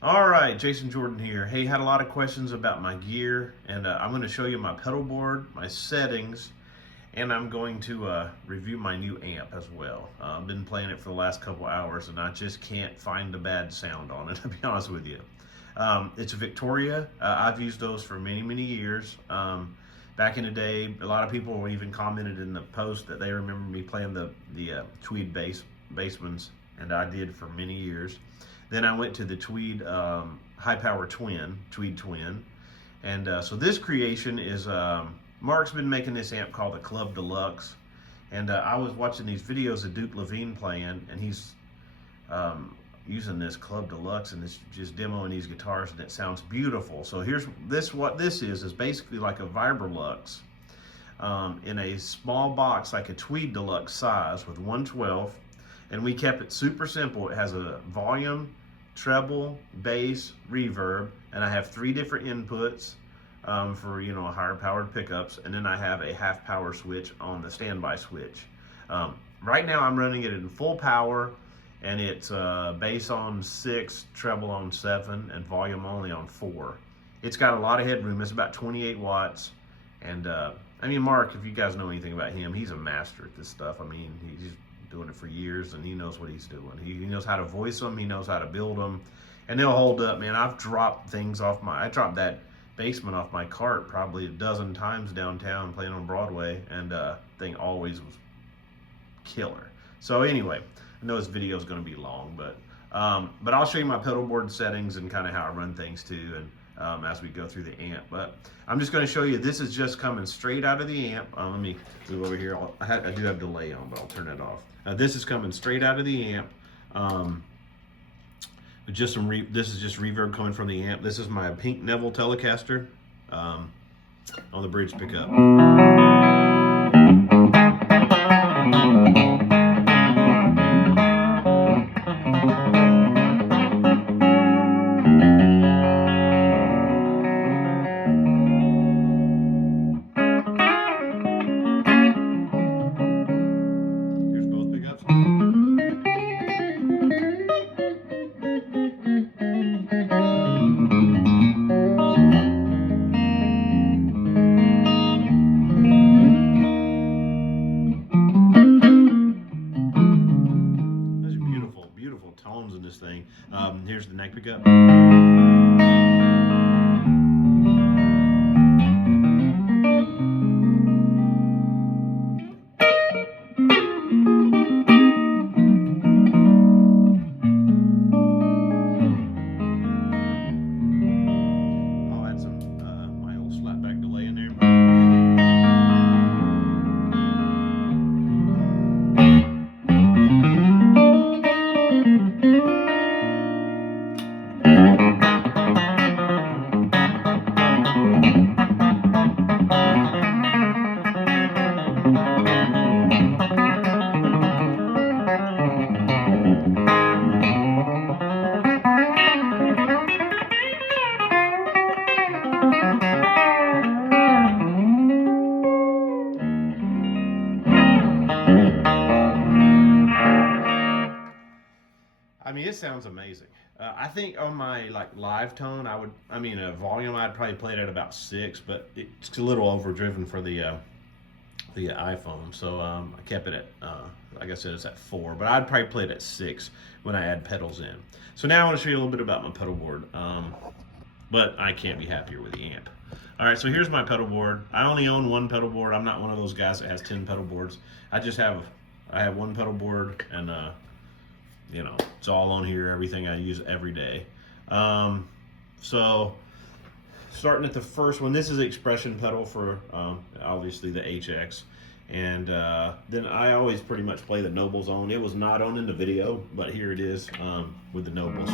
All right, Jason Jordan here. Hey, had a lot of questions about my gear, and I'm going to show you my pedal board, my settings, and I'm going to review my new amp as well. I've been playing it for the last couple hours, and I just can't find a bad sound on it, to be honest with you. It's a Victoria. I've used those for many, many years. Back in the day, a lot of people even commented in the post that they remember me playing the Tweed Bassmans, and I did for many years. Then I went to the Tweed High Power Tweed Twin. And so this creation is, Mark's been making this amp called the Club Deluxe. And I was watching these videos of Duke Levine playing, and he's using this Club Deluxe and it's just demoing these guitars, and it sounds beautiful. So here's what this is basically like a Vibrolux in a small box, like a Tweed Deluxe size with 112. And we kept it super simple. It has a volume, treble, bass, reverb, and I have 3 different inputs for higher powered pickups, and then I have a half power switch on the standby switch. Right now I'm running it in full power, and it's bass on 6, treble on 7, and volume only on 4. It's got a lot of headroom. It's about 28 watts, and I mean, Mark, if you guys know anything about him, he's a master at this stuff. I mean, he's doing it for years, and he knows what he's doing. He knows how to voice them, he knows how to build them, and they'll hold up, man. I've dropped things off I dropped that Bassman off my cart probably a dozen times downtown playing on Broadway, and thing always was killer. So anyway, I know this video is going to be long, but I'll show you my pedal board settings and kind of how I run things too, and as we go through the amp. But I'm just going to show you, this is just coming straight out of the amp. Let me move over here. I do have delay on, but I'll turn it off. This is coming straight out of the amp. This is just reverb coming from the amp. This is my pink Neville Telecaster on the bridge pickup. Tones in this thing. Here's the neck pickup. I'll add some my old slapback delay in there. I mean, it sounds amazing. I think on my live tone, volume, I'd probably play it at about 6, but it's a little overdriven for the iPhone. So I kept it at, like I said, it's at 4, but I'd probably play it at 6 when I add pedals in. So now I want to show you a little bit about my pedal board, but I can't be happier with the amp. All right, so here's my pedal board. I only own 1 pedal board. I'm not one of those guys that has 10 pedal boards. I have 1 pedal board, and it's all on here, everything I use every day. So starting at the first one, this is the expression pedal for obviously the HX. And then I always pretty much play the Nobles on. It was not on in the video, but here it is with the Nobles.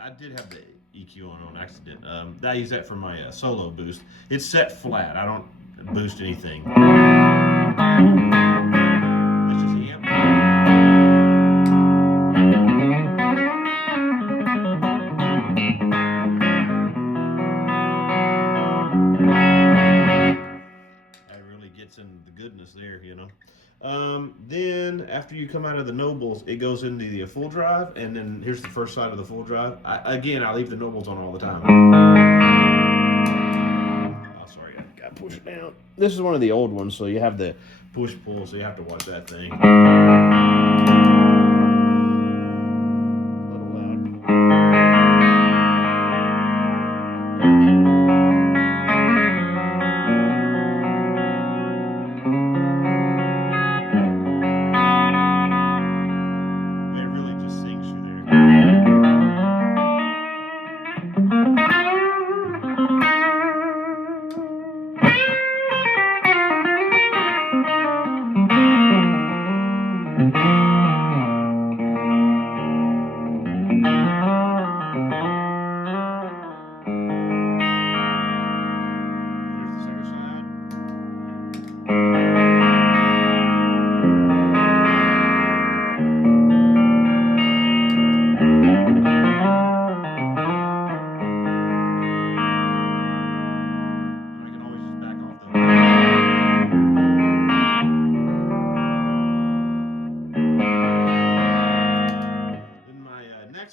I did have the EQ on accident. I use that for my solo boost. It's set flat. I don't boost anything. That's just the amp. All right, so after you come out of the Nobles, it goes into the full drive, and then here's the first side of the full drive. I leave the Nobles on all the time. Oh, sorry, I got to push it down. This is one of the old ones, so you have the push-pull, so you have to watch that thing.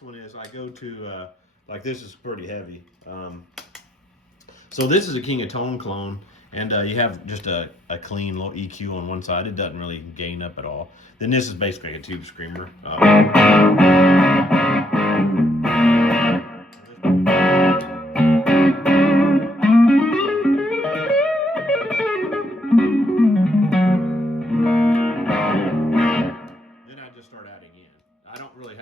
One is I go to like this is pretty heavy. So this is a King of Tone clone, and you have just a clean little EQ on one side. It doesn't really gain up at all. Then this is basically a tube screamer.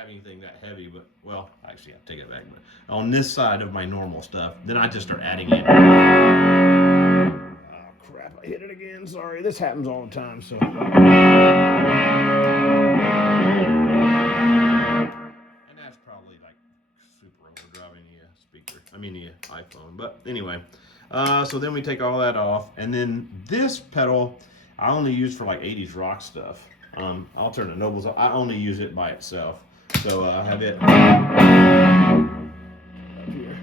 Anything that heavy, but well, actually I take it back, but on this side of my normal stuff, then I just start adding in. Oh crap, I hit it again. Sorry, this happens all the time. So and that's probably like super overdriving the speaker, the iPhone. But anyway, so then we take all that off, and then this pedal I only use for like 80s rock stuff. I'll turn the Nobles off. I only use it by itself. So I have it up here.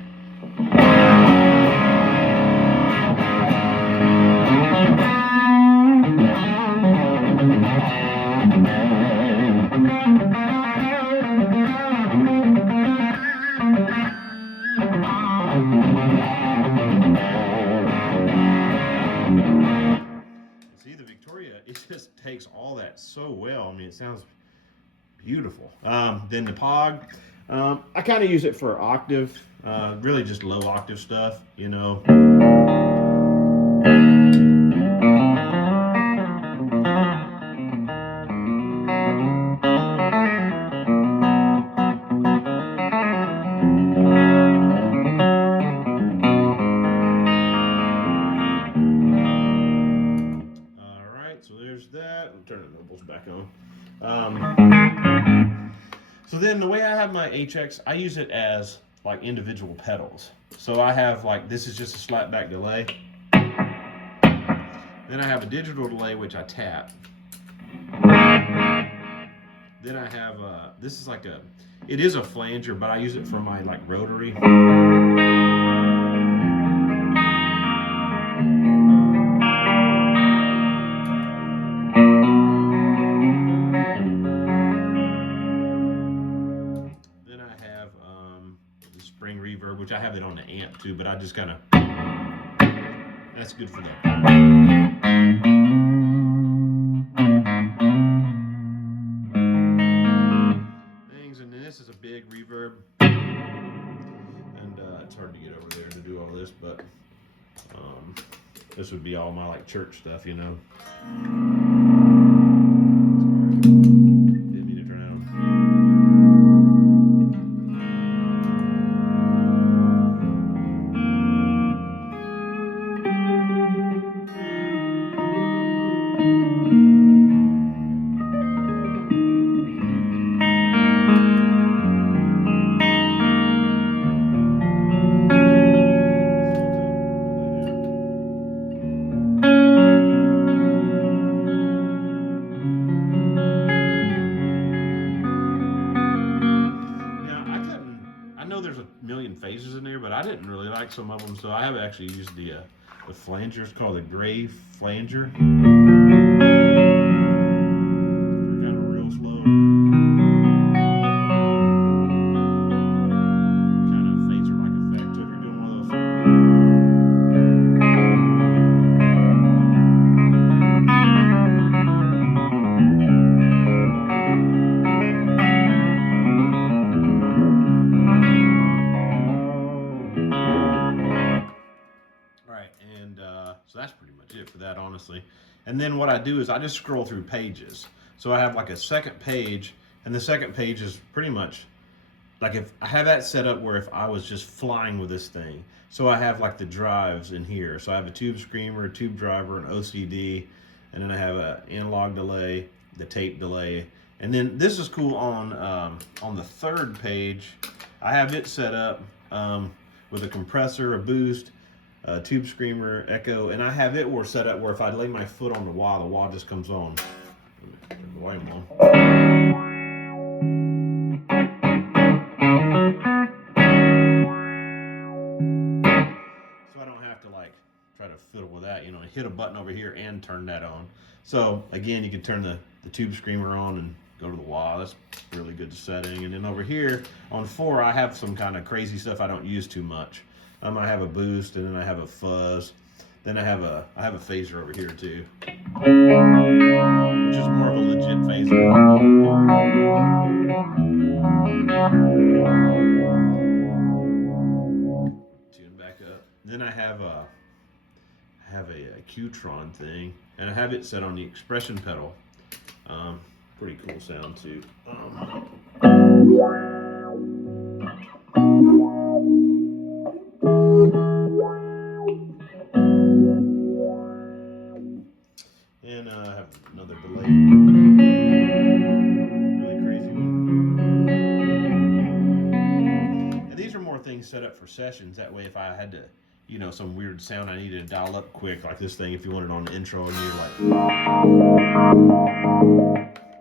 See, the Victoria, it just takes all that so well. It sounds beautiful. Then the Pog, I kind of use it for octave, really just low octave stuff, you know. All right, so there's that. I'll turn the Nobles back on. So then the way I have my HX, I use it as like individual pedals. So I have like, this is just a slapback delay. Then I have a digital delay, which I tap. Then I have, this is like it is a flanger, but I use it for my like rotary. Reverb, which I have it on the amp too, but I just kind of, that's good for that. Things, and then this is a big reverb, and it's hard to get over there to do all this, but this would be all my like church stuff, you know. Phases in there, but I didn't really like some of them, so I have actually used the flanger. It's called the gray flanger. They're kind of honestly. And then what I do is I just scroll through pages. So I have like a second page, and the second page is pretty much like, if I have that set up where if I was just flying with this thing. So I have like the drives in here. So I have a tube screamer, a tube driver, an OCD, and then I have a analog delay, the tape delay. And then this is cool on the third page. I have it set up with a compressor, a boost, a tube screamer, echo, and I have it set up where if I lay my foot on the wah just comes on. Turn the volume on. So I don't have to like try to fiddle with that, you know, hit a button over here and turn that on. So again, you can turn the tube screamer on and go to the wah. That's really good setting. And then over here on 4, I have some kind of crazy stuff I don't use too much. I have a boost, and then I have a fuzz. Then I have a phaser over here too, which is more of a legit phaser. Tune back up. Then I have a Qtron thing, and I have it set on the expression pedal. Pretty cool sound too. And I have another delay. Really crazy one. And these are more things set up for sessions. That way, if I had to, you know, some weird sound I needed to dial up quick, like this thing, if you want it on the intro and you're like,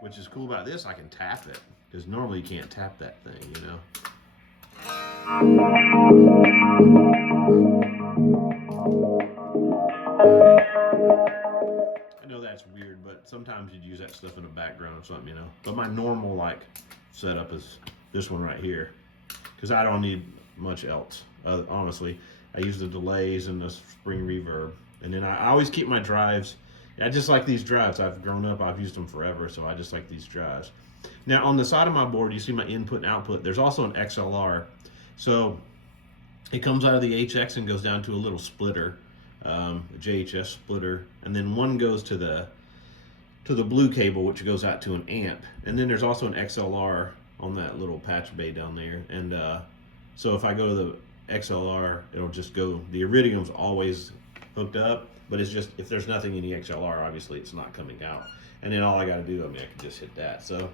which is cool about this, I can tap it, because normally you can't tap that thing, you know. I know that's weird, but sometimes you'd use that stuff in the background or something, you know. But my normal like setup is this one right here, because I don't need much else. Honestly, I use the delays and the spring reverb, and then I always keep my drives. I just like these drives. I've grown up, I've used them forever, so I just like these drives. Now on the side of my board, you see my input and output. There's also an XLR. So it comes out of the HX and goes down to a little splitter, a JHS splitter, and then one goes to the blue cable, which goes out to an amp. And then there's also an XLR on that little patch bay down there. And so if I go to the XLR, it'll just go, the iridium's always hooked up, but it's just, if there's nothing in the XLR, obviously it's not coming out. And then all I got to do, I mean, I can just hit that. So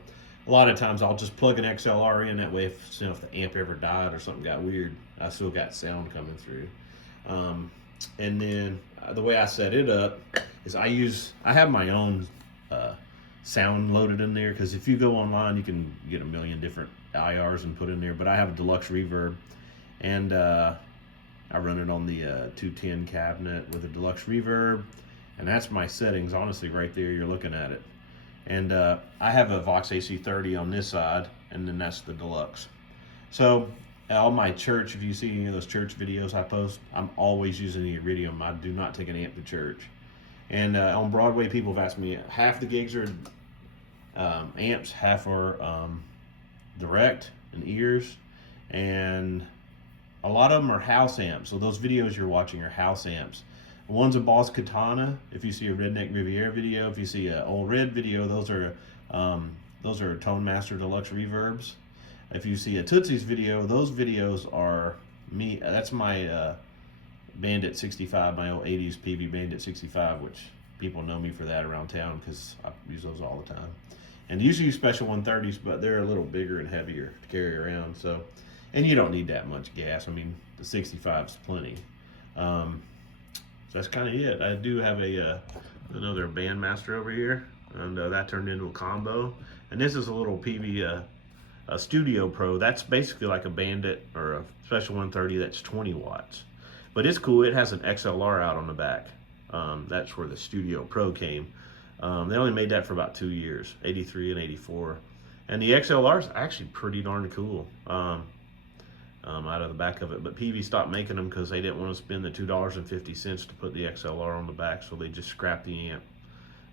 a lot of times I'll just plug an XLR in. That way, if, you know, if the amp ever died or something got weird, I still got sound coming through. And then the way I set it up is I have my own sound loaded in there, because if you go online, you can get a million different IRs and put in there. But I have a Deluxe Reverb, and I run it on the 210 cabinet with a Deluxe Reverb, and that's my settings. Honestly, right there, you're looking at it. And I have a Vox AC30 on this side, and then that's the Deluxe. So on my church, if you see any of those church videos I post, I'm always using the Iridium. I do not take an amp to church. And on Broadway, people have asked me, half the gigs are amps, half are direct and ears, and a lot of them are house amps. So those videos you're watching are house amps. One's a Boss Katana. If you see a Redneck Riviera video, if you see an Old Red video, those are Tone Master Deluxe Reverbs. If you see a Tootsie's video, those videos are me. That's my Bandit 65, my old 80s PV Bandit 65, which people know me for that around town because I use those all the time. And usually use Special 130s, but they're a little bigger and heavier to carry around. So, and you don't need that much gas. I mean, the 65's plenty. So that's kind of it. I do have another Bandmaster over here, and that turned into a combo. And this is a little PV a Studio Pro. That's basically like a Bandit or a Special 130 that's 20 watts. But it's cool. It has an XLR out on the back. That's where the Studio Pro came. They only made that for about 2 years, 83 and 84. And the XLR is actually pretty darn cool out of the back of it. But PV stopped making them because they didn't want to spend the $2.50 to put the XLR on the back, so they just scrapped the amp.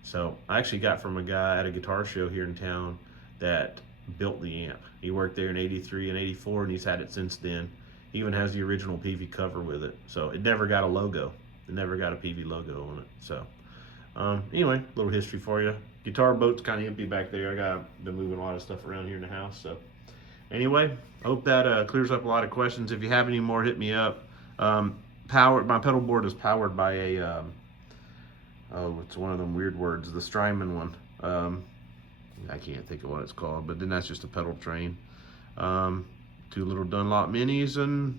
So I actually got from a guy at a guitar show here in town that built the amp. He worked there in 83 and 84, and he's had it since then. He even has the original PV cover with it. So it never got a logo. It never got a PV logo on it. So Anyway, a little history for you. Guitar boat's kind of empty back there. Been moving a lot of stuff around here in the house. So anyway, I hope that clears up a lot of questions. If you have any more, hit me up. My pedal board is powered by a it's one of them weird words, the Strymon one. I can't think of what it's called, but then that's just a pedal train. 2 little Dunlop minis and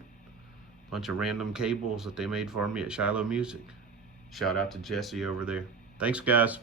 a bunch of random cables that they made for me at Shiloh Music. Shout out to Jesse over there. Thanks, guys.